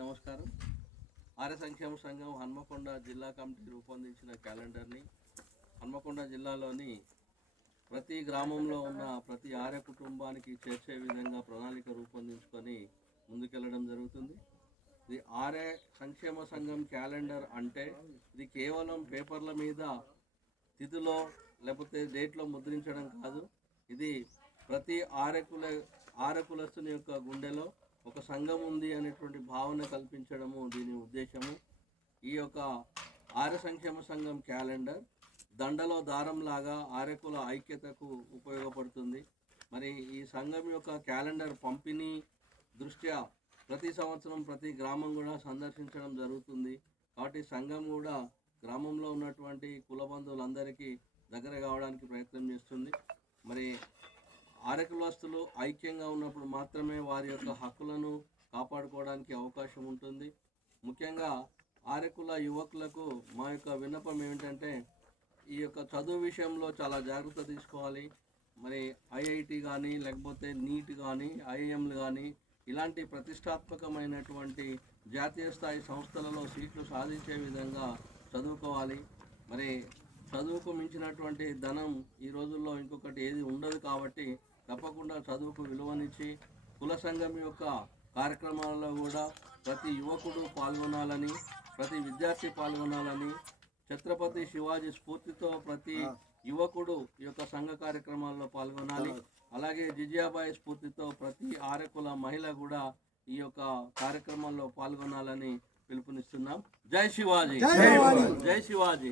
నమస్కారం. ఆర్య సంక్షేమ సంఘం హన్మకొండ జిల్లా కమిటీ రూపొందించిన క్యాలెండర్ని హన్మకొండ జిల్లాలోని ప్రతి గ్రామంలో ఉన్న ప్రతి ఆర్య కుటుంబానికి చేర్చే విధంగా ప్రణాళిక రూపొందించుకొని ముందుకెళ్ళడం జరుగుతుంది. ఇది ఆర్య సంక్షేమ సంఘం క్యాలెండర్ అంటే ఇది కేవలం పేపర్ల మీద తిథిలో లేకపోతే డేట్లో ముద్రించడం కాదు. ఇది ప్రతి ఆర్య కులస్తుని యొక్క గుండెలో ఒక సంఘం ఉంది అనేటువంటి భావన కల్పించడము దీని ఉద్దేశము. ఈ యొక్క ఆర్య సంక్షేమ సంఘం క్యాలెండర్ దండలో దారంలాగా ఆర్యకుల ఐక్యతకు ఉపయోగపడుతుంది. మరి ఈ సంఘం యొక్క క్యాలెండర్ పంపిణీ దృష్ట్యా ప్రతి సంవత్సరం ప్రతి గ్రామం కూడా సందర్శించడం జరుగుతుంది. కాబట్టి సంఘం కూడా గ్రామంలో ఉన్నటువంటి కుల బంధువులందరికీ దగ్గర కావడానికి ప్రయత్నం చేస్తుంది. మరి ఆర్య కులస్తులు ఐక్యంగా ఉన్నప్పుడు మాత్రమే వారి యొక్క హక్కులను కాపాడుకోవడానికి అవకాశం ఉంటుంది. ముఖ్యంగా ఆర్య కుల యువకులకు మా యొక్క విన్నపం ఏమిటంటే ఈ యొక్క చదువు విషయంలో చాలా జాగ్రత్త తీసుకోవాలి. మరి ఐఐటి కానీ లేకపోతే నీట్ కానీ ఐఐఎంలు కానీ ఇలాంటి ప్రతిష్టాత్మకమైనటువంటి జాతీయ స్థాయి సంస్థలలో సీట్లు సాధించే విధంగా చదువుకోవాలి. మరి చదువుకు మించినటువంటి ధనం ఈ రోజుల్లో ఇంకొకటి ఏది ఉండదు. కాబట్టి తప్పకుండా చదువుకు విలువనిచ్చి కుల సంఘం యొక్క కార్యక్రమాలలో కూడా ప్రతి యువకుడు పాల్గొనాలని, ప్రతి విద్యార్థి పాల్గొనాలని, ఛత్రపతి శివాజీ స్ఫూర్తితో ప్రతి యువకుడు ఈ యొక్క సంఘ కార్యక్రమాల్లో పాల్గొనాలి. అలాగే జిజియాబాయి స్ఫూర్తితో ప్రతి ఆర్య కుల మహిళ కూడా ఈ యొక్క కార్యక్రమాల్లో పాల్గొనాలని పిలుపునిస్తున్నాం. జై శివాజీ, జై శివాజీ.